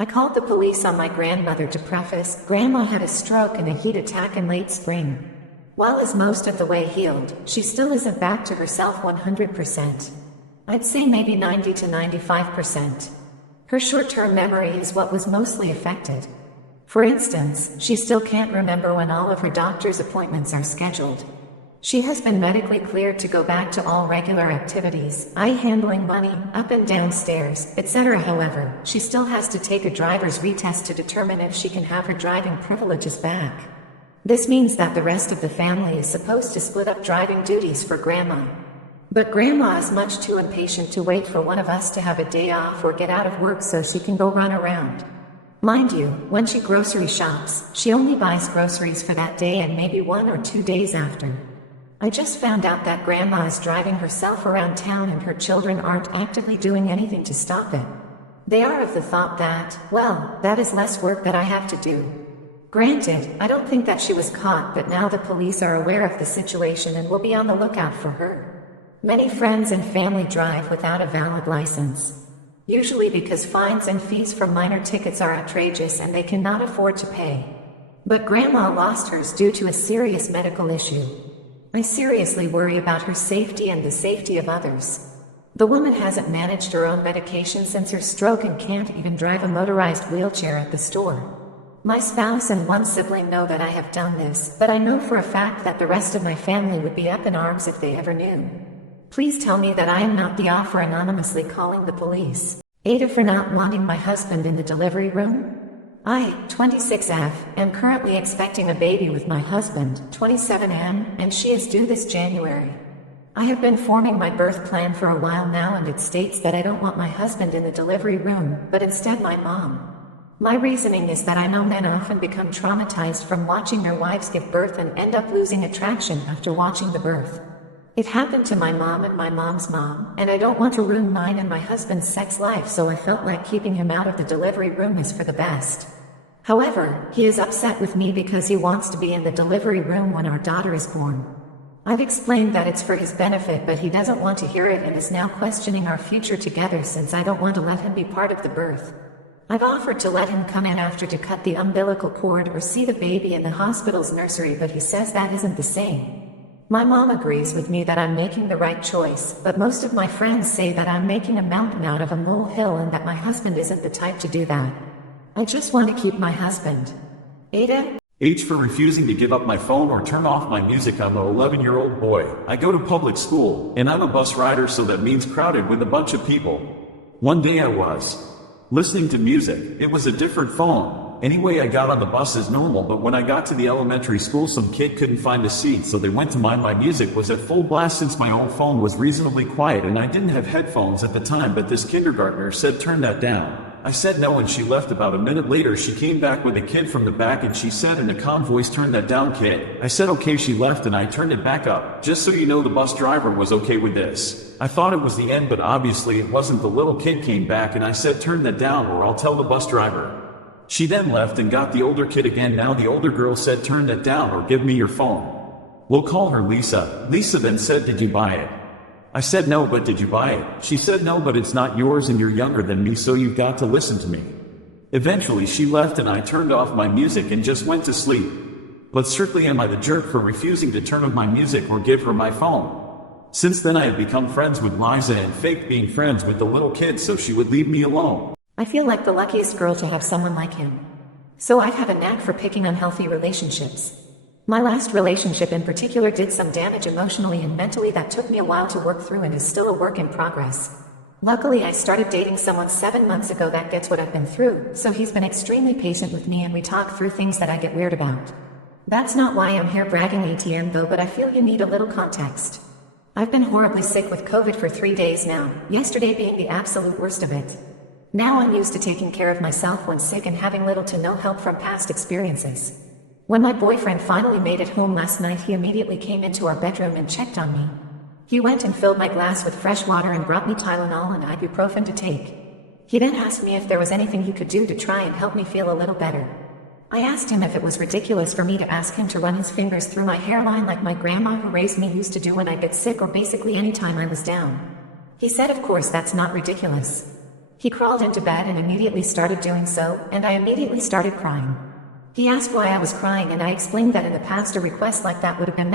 I called the police on my grandmother. To preface, Grandma had a stroke and a heat attack in late spring. While is most of the way healed, she still isn't back to herself 100%. I'd say maybe 90 to 95%. Her short-term memory is what was mostly affected. For instance, she still can't remember when all of her doctor's appointments are scheduled. She has been medically cleared to go back to all regular activities, i.e. handling money, up and down stairs, etc. However, she still has to take a driver's retest to determine if she can have her driving privileges back. This means that the rest of the family is supposed to split up driving duties for Grandma. But Grandma is much too impatient to wait for one of us to have a day off or get out of work so she can go run around. Mind you, when she grocery shops, she only buys groceries for that day and maybe 1 or 2 days after. I just found out that Grandma is driving herself around town and her children aren't actively doing anything to stop it. They are of the thought that, well, that is less work that I have to do. Granted, I don't think that she was caught, but now the police are aware of the situation and will be on the lookout for her. Many friends and family drive without a valid license. Usually because fines and fees for minor tickets are outrageous and they cannot afford to pay. But Grandma lost hers due to a serious medical issue. I seriously worry about her safety and the safety of others. The woman hasn't managed her own medication since her stroke and can't even drive a motorized wheelchair at the store. My spouse and one sibling know that I have done this, but I know for a fact that the rest of my family would be up in arms if they ever knew. Please tell me that I am not the off for anonymously calling the police. Ada for not wanting my husband in the delivery room? I, 26F, am currently expecting a baby with my husband, 27M, and she is due this January. I have been forming my birth plan for a while now and it states that I don't want my husband in the delivery room, but instead my mom. My reasoning is that I know men often become traumatized from watching their wives give birth and end up losing attraction after watching the birth. It happened to my mom and my mom's mom, and I don't want to ruin mine and my husband's sex life, so I felt like keeping him out of the delivery room is for the best. However, he is upset with me because he wants to be in the delivery room when our daughter is born. I've explained that it's for his benefit, but he doesn't want to hear it and is now questioning our future together since I don't want to let him be part of the birth. I've offered to let him come in after to cut the umbilical cord or see the baby in the hospital's nursery, but he says that isn't the same. My mom agrees with me that I'm making the right choice, but most of my friends say that I'm making a mountain out of a molehill and that my husband isn't the type to do that. I just want to keep my husband. Ada? H for refusing to give up my phone or turn off my music. I'm an 11-year-old boy. I go to public school, and I'm a bus rider, so that means crowded with a bunch of people. One day I was listening to music. It was a different phone. Anyway, I got on the bus as normal, but when I got to the elementary school, some kid couldn't find a seat, so they went to mine. My music was at full blast since my old phone was reasonably quiet and I didn't have headphones at the time, but this kindergartner said turn that down. I said no and she left. About a minute later she came back with a kid from the back and she said in a calm voice, turn that down, kid. I said okay. She left and I turned it back up. Just so you know, the bus driver was okay with this. I thought it was the end, but obviously it wasn't. The little kid came back and I said turn that down or I'll tell the bus driver. She then left and got the older kid again. Now the older girl said turn that down or give me your phone. We'll call her Lisa. Lisa then said, did you buy it? I said no, but did you buy it? She said no, but it's not yours and you're younger than me, so you've got to listen to me. Eventually she left and I turned off my music and just went to sleep. But certainly am I the jerk for refusing to turn off my music or give her my phone. Since then I have become friends with Liza and faked being friends with the little kid so she would leave me alone. I feel like the luckiest girl to have someone like him. So I have a knack for picking unhealthy relationships. My last relationship in particular did some damage emotionally and mentally that took me a while to work through and is still a work in progress. Luckily I started dating someone 7 months ago that gets what I've been through, so he's been extremely patient with me and we talk through things that I get weird about. That's not why I'm here bragging ATM though, but I feel you need a little context. I've been horribly sick with COVID for 3 days now, yesterday being the absolute worst of it. Now I'm used to taking care of myself when sick and having little to no help from past experiences. When my boyfriend finally made it home last night, he immediately came into our bedroom and checked on me. He went and filled my glass with fresh water and brought me Tylenol and ibuprofen to take. He then asked me if there was anything he could do to try and help me feel a little better. I asked him if it was ridiculous for me to ask him to run his fingers through my hairline like my grandma who raised me used to do when I get sick or basically anytime I was down. He said of course that's not ridiculous. He crawled into bed and immediately started doing so, and I immediately started crying. He asked why I was crying and I explained that in the past a request like that would have been